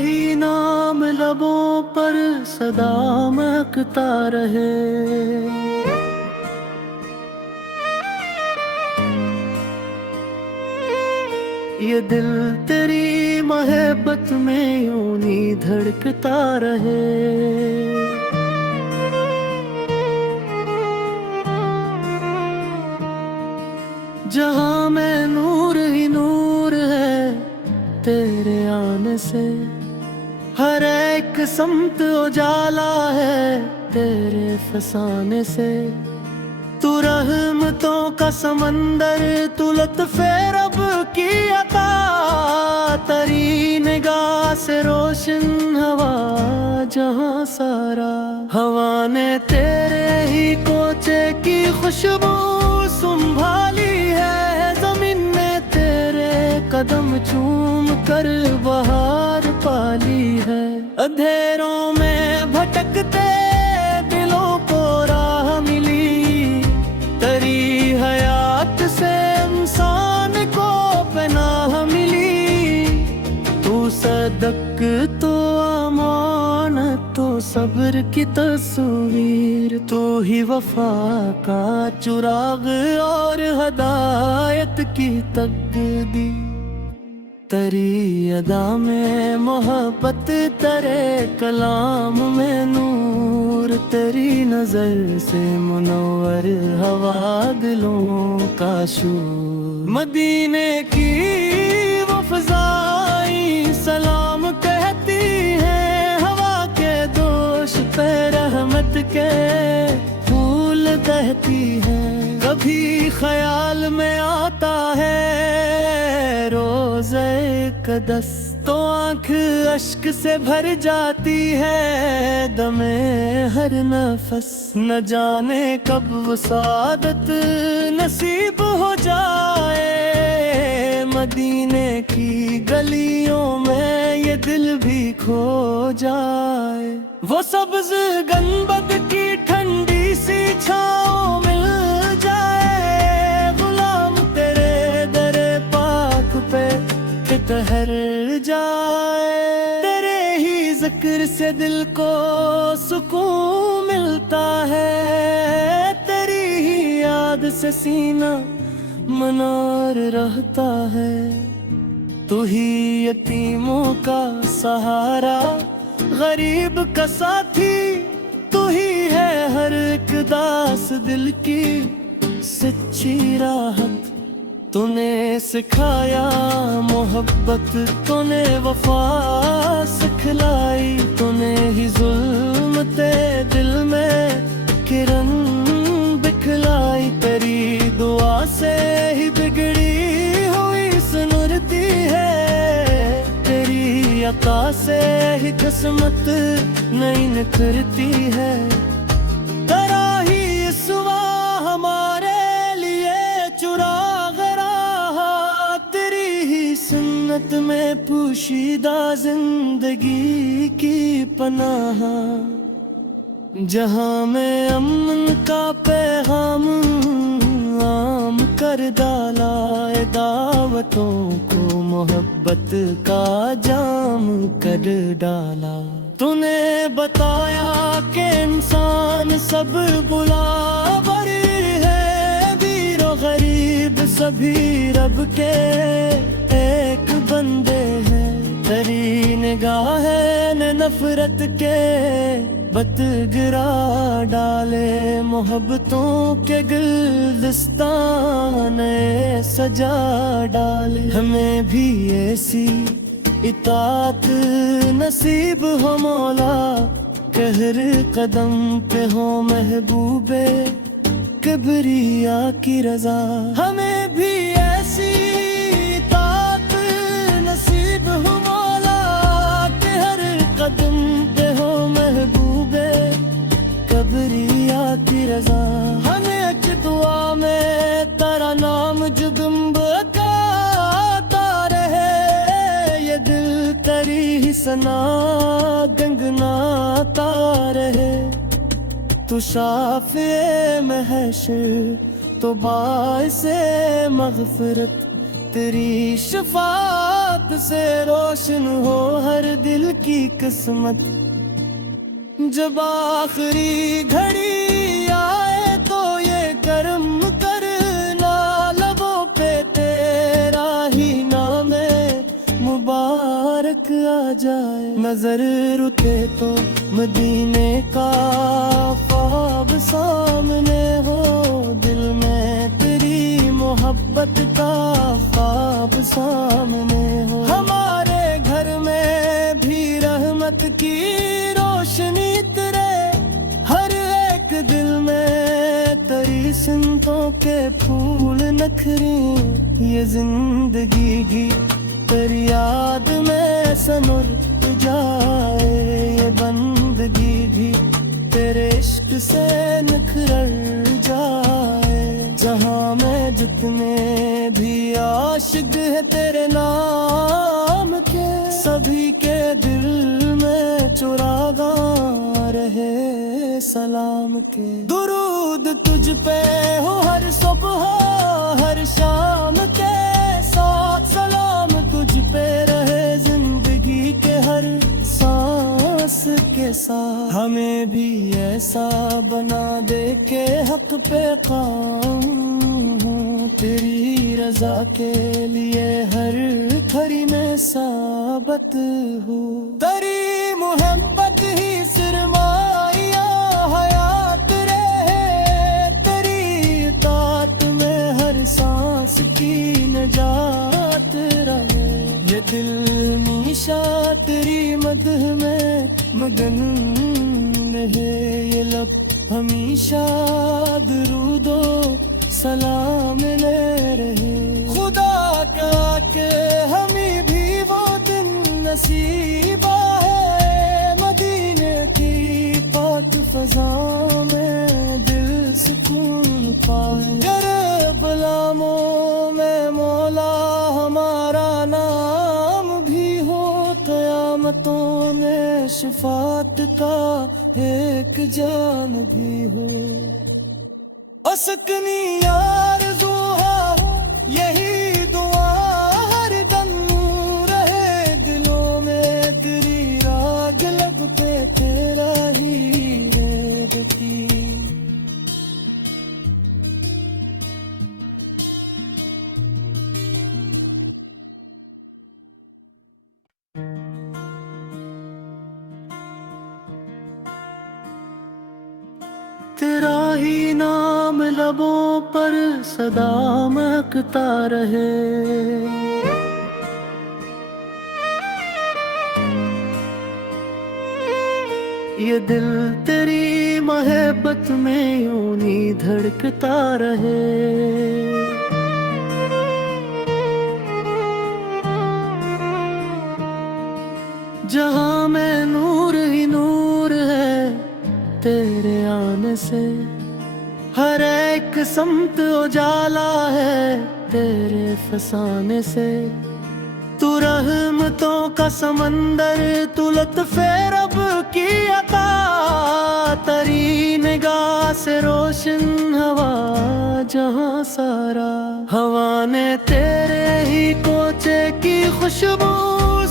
वही नाम लबों पर सदा महकता रहे। ये दिल तेरी मोहब्बत में यूं ही धड़कता रहे। जहाँ में नूर ही नूर है तेरे आने से, हर एक समत उजाला है तेरे फसाने से। तू रहमतों का समंदर, तू लत्फ़े रब की अता, तेरी निगाह से रोशन हवा जहां सारा। हवा ने तेरे ही कोचे की खुशबू संभाली है, जमीन ने तेरे कदम चूम कर बहार पाली है। अंधेरों में भटकते दिलों को राह मिली, तेरी हयात से इंसान को पनाह मिली। तू सदक तो अमानत तो सब्र की तस्वीर, तू ही वफा का चुराग और हदायत की तकदीर। तेरी अदा में मोहब्बत, तेरे कलाम में नूर, तेरी नजर से मुनव्वर हवा दिलों का शूर। मदीने की वो फ़ज़ाएं सलाम कहती हैं, हवा के दोष पे रहमत के फूल कहती हैं। कभी ख्याल में आता है रोज़े कदस, तो आँख अश्क से भर जाती है दमे हर नफस। न जाने कब वो सादत नसीब हो जाए, मदीने की गलियों में ये दिल भी खो जाए। वो सब्ज़ गंबद की ठंडी सी छाँव मिल जाए, गुलाम तेरे दरे पाक पे ठहर जाए। तेरे ही जिक्र से दिल को सुकून मिलता है, तेरी ही याद से सीना मनार रहता है। तू ही यतीमों का सहारा, गरीब का साथी, तू ही है हर एक दास दिल की सच्ची राहत। तूने सिखाया मोहब्बत, तूने वफा सिखलाई, तूने ही ज़ुल्मते दिल में किरण बिखलाई। तेरी दुआ से ही बिगड़ी हुई सुनरती है, तेरी अता से ही किस्मत नई निखरती है। तेरा ही इसवा हमारे लिए चुराग रहा, तेरी ही सुन्नत में पोशीदा जिंदगी की पनाह। जहाँ में अमन का पैगाम आम कर डाला, दावतों को मोहब्बत का जाम कर डाला। तूने बताया कि इंसान सब बुलावर है, वीर और गरीब सभी रब के एक बंदे हैं। तेरी निगाह ने नफरत के बत गिरा डाले, मोहब्बतों के गुलिस्तान सजा डाले। हमें भी ऐसी इताअत नसीब हो मौला, कहर कदम पे हो महबूबे किबरिया की रजा। हमें भी ऐसी इताअत नसीब हो मौला, कहर कदम पे हो महबूबे किबरिया की रजा। हमें एक दुआ में तेरा नाम जुगम्ब गाता रहे, ये दिल तेरी ही सना गंगनाता रहे। तू शाफ़े महशर तो बाइसे मग़फ़िरत, तेरी शफ़ाअत हयात से रोशन हो हर दिल की किस्मत। जब आखिरी घड़ी आए तो ये कर्म करना, लबों पे तेरा ही नाम मुबारक आ जाए। नजर रुके तो मदीने का ख्वाब सामने हो, दिल में तेरी मोहब्बत का ख्वाब सामने हो। हमारे घर में भी रहमत की रोशनी तेरे, हर एक दिल में तेरी सिमतों के फूल नखरे। ये जिंदगी की तेरी याद में सनुर जाए, ये बंदगी भी तेरे इश्क से निखर जाए। जहाँ में जितने भी आशिक है तेरे नाम के, सभी के दिल में चुरागा रहे सलाम के। दुरूद तुझ पे हो हर सुबह हर शाम के साथ, सलाम तुझ पे रहे जिंदगी के हर सांस के साथ। हमें भी ऐसा बना दे के हक पे काम हूँ, तेरी रजा के लिए हर खरी में साबत हूँ। तेरी मोहब्बत ही सिरमाया हयात रहे, तेरी इताअत में हर सांस की नजात रहे। ये दिल हमेशा तेरी मदह में मगन रहे, ये लब हमेशा दुरूदो सलाम ले रहे। खुदा का के हमें भी वो दिन नसीबा है, मदीने की पाक फजा में दिल सुकून पाए। गर गुलामों में मौला हमारा नाम भी हो, क़यामतों में शिफात का एक जान भी हो। असकनी आरज़ू है यही दुआ हर दम रहे, दिलों में तेरी राग लब पे तेरा ही रेदकी। तेरा ही नाम लबों पर सदा महकता रहे, ये दिल तेरी मोहब्बत में यूं ही धड़कता रहे। जहाँ में नूर ही नूर है तेरे आने से, हर एक समत उजाला है तेरे फसाने से। तू रहमतों का समंदर, तू लत्फ़े रब की अता, तेरी निगाह से रोशन हवा जहाँ सारा। हवा ने तेरे ही कोचे की खुशबू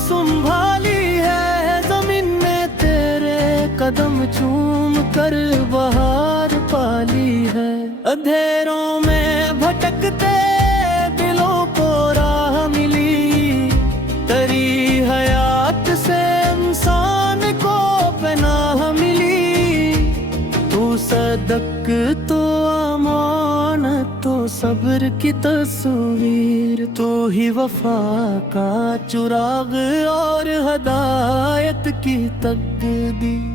संभाली है, जमीन ने तेरे कदम चूम कर बहार पाली है। अंधेरों में भटकते दिलों को राह मिली, तेरी हयात से इंसान को पनाह मिली। तू सदक तो अमानत तो सब्र की तस्वीर, तू ही वफा का चुराग और हदायत की तकदीर।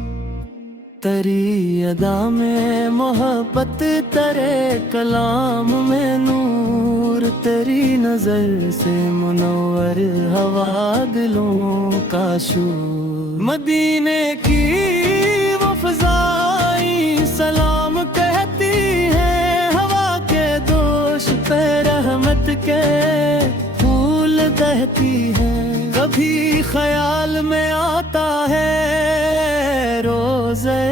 तेरी अदा में मोहब्बत, तेरे कलाम में नूर, तेरी नजर से मुनव्वर हवा दिलों का शूर। मदीने की वो फज़ाएं सलाम कहती हैं, हवा के दोष पे रहमत के फूल दहती हैं। कभी ख्याल में आता है रोज़े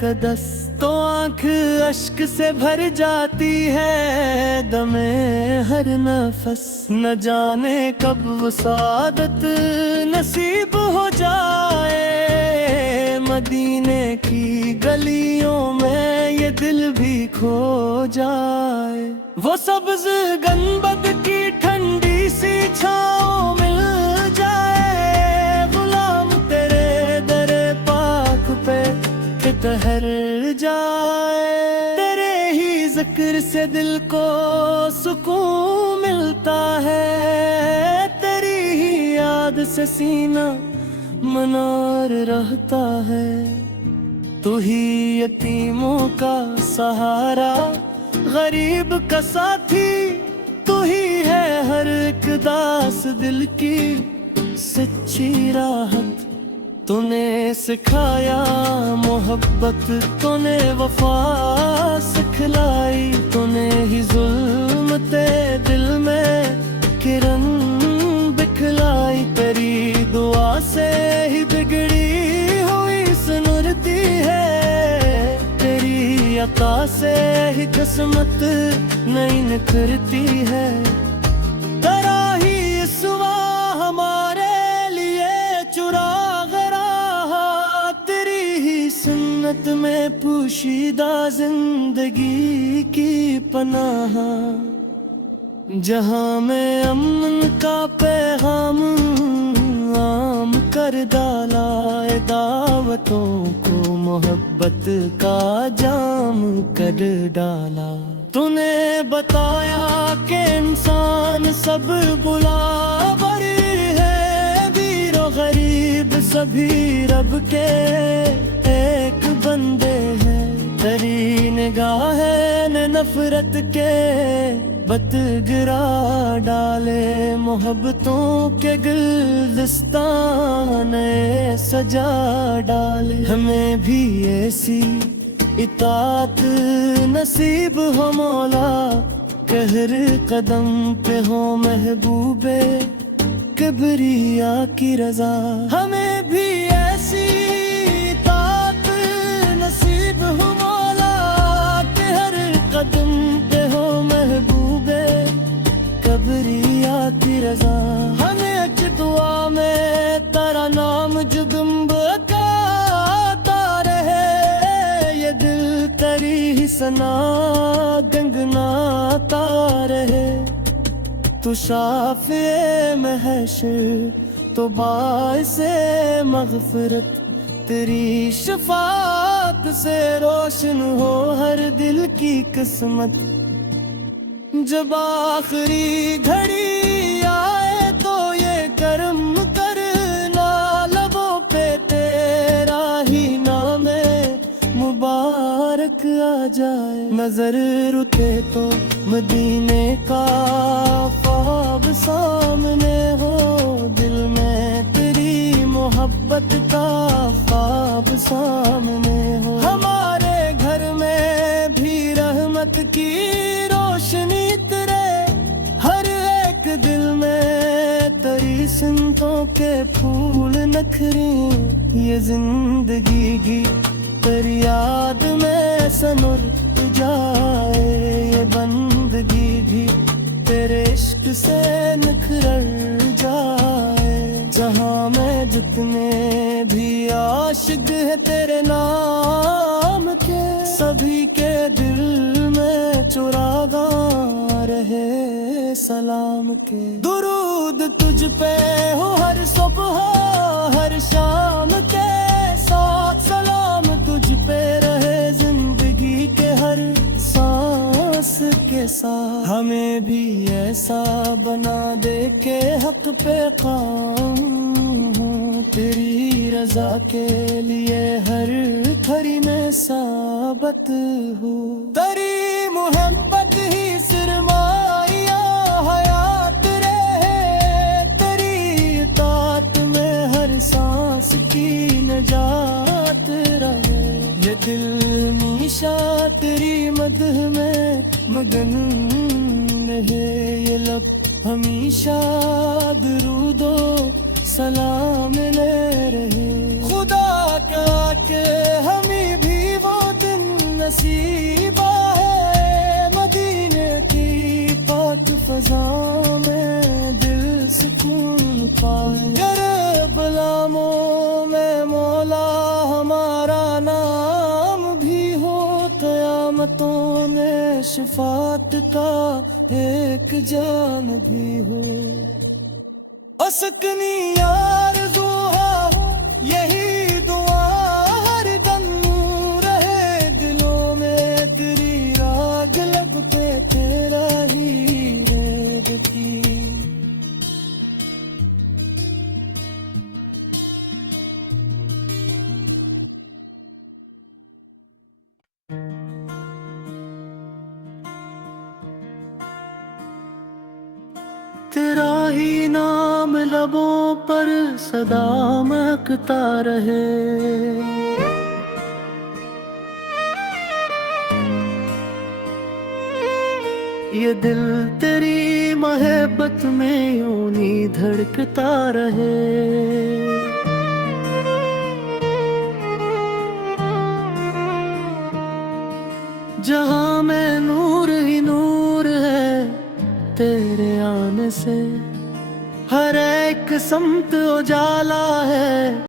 कदस, तो आंख अश्क से भर जाती है, दमे हर नफस न जाने कब वो सादत नसीब हो जाए। मदीने की गलियों में ये दिल भी खो जाए। वो सब्ज गंबद की ठंडी सी छाँव मिल जाए, गुलाम तेरे दरे पाक पे ठहर जाए। तेरे ही जिक्र से दिल को सुकून मिलता है, तेरी ही याद से सीना मनार रहता है। तू ही यतीमों का सहारा, गरीब का साथी, तू ही है हर एक दास दिल की सच्ची राहत। तूने सिखाया मोहब्बत, तूने वफा सिखलाई, तूने ही जुल्मते दिल में किरण बिखलाई। तेरी दुआ से ही बिगड़ी हुई सुनरती है, तेरी अता से ही किस्मत नई निखरती है। तेरा ही इसवा हमारे लिए चुराग रहा, तेरी ही सुन्नत में पोशीदा जिंदगी की पनाह। जहाँ में अमन का पैगाम आम कर डाला, दावतों को मोहब्बत का जाम कर डाला। तूने बताया कि इंसान सब बुलावर है, वीरो गरीब सभी रब के एक बंदे हैं। तेरी निगाह ने नफरत के बत गिरा डाले, मोहब्बतों के गुलिस्तान सजा डाले। हमें भी ऐसी इताअत नसीब हो मौला, कहर कदम पे हो महबूबे किबरिया की रजा। हमें भी ऐसी इताअत नसीब हो मौला, कहर कदम पे हो महबूबे किबरिया की रजा। हमें एक दुआ में तेरा नाम जुगम्ब गाता रहे, ये दिल तेरी ही सना गंगनाता रहे। तू शाफ़े महशर तो बाइसे मग़फ़िरत, तेरी शफ़ाअत से रोशन हो हर दिल की किस्मत। जब आखिरी घड़ी आए तो ये करम करना, लबों पे तेरा ही नाम मुबारक आ जाए। नजर रुके तो मदीने का ख्वाब सामने हो, दिल में तेरी मोहब्बत का ख्वाब सामने हो। हमारे घर में भी रहमत की रोशनी तेरे, हर एक दिल में तेरी सिमतों के फूल नखरी। ये जिंदगी की तेरी याद में सनुर जाए, ये बंदगी भी तेरे इश्क से निखर जाए। जहाँ में जितने भी आशिक है तेरे नाम के, सभी के दिल में चुरागा रहे सलाम के। दुरूद तुझ पे हो हर सुबह हर शाम के साथ, सलाम तुझ पे रहे जिंदगी के हर सांस के साथ। हमें भी ऐसा बना दे के हक पे काम हो, तेरी रजा के लिए हर खरी में साबत हो। तेरी मोहब्बत ही सिरमाया हयात रहे, तेरी इताअत में हर सांस की नजात रहे। ये दिल मीशा तेरी मदह में मगन रहे, ये लब हमेशा दरूदो सलाम ले रहे। खुदा का के हमें भी वो दिन नसीबा है मदीने की पाक फजा में दिल सुकून पाए। गरब लामों में मौला हमारा नाम भी हो, क़यामतों में शिफात का एक जान भी हो। असकनी आरज़ू है यही दुआ हर दम रहे दिलों में, तेरी राग लब पे तेरा ही है दुखी। तेरा ही नाम लबों पर सदा महकता रहे, ये दिल तेरी मोहब्बत में यूं ही धड़कता रहे। जहाँ में नूर ही नूर है तेरे आने से, हर एक समत उजाला है।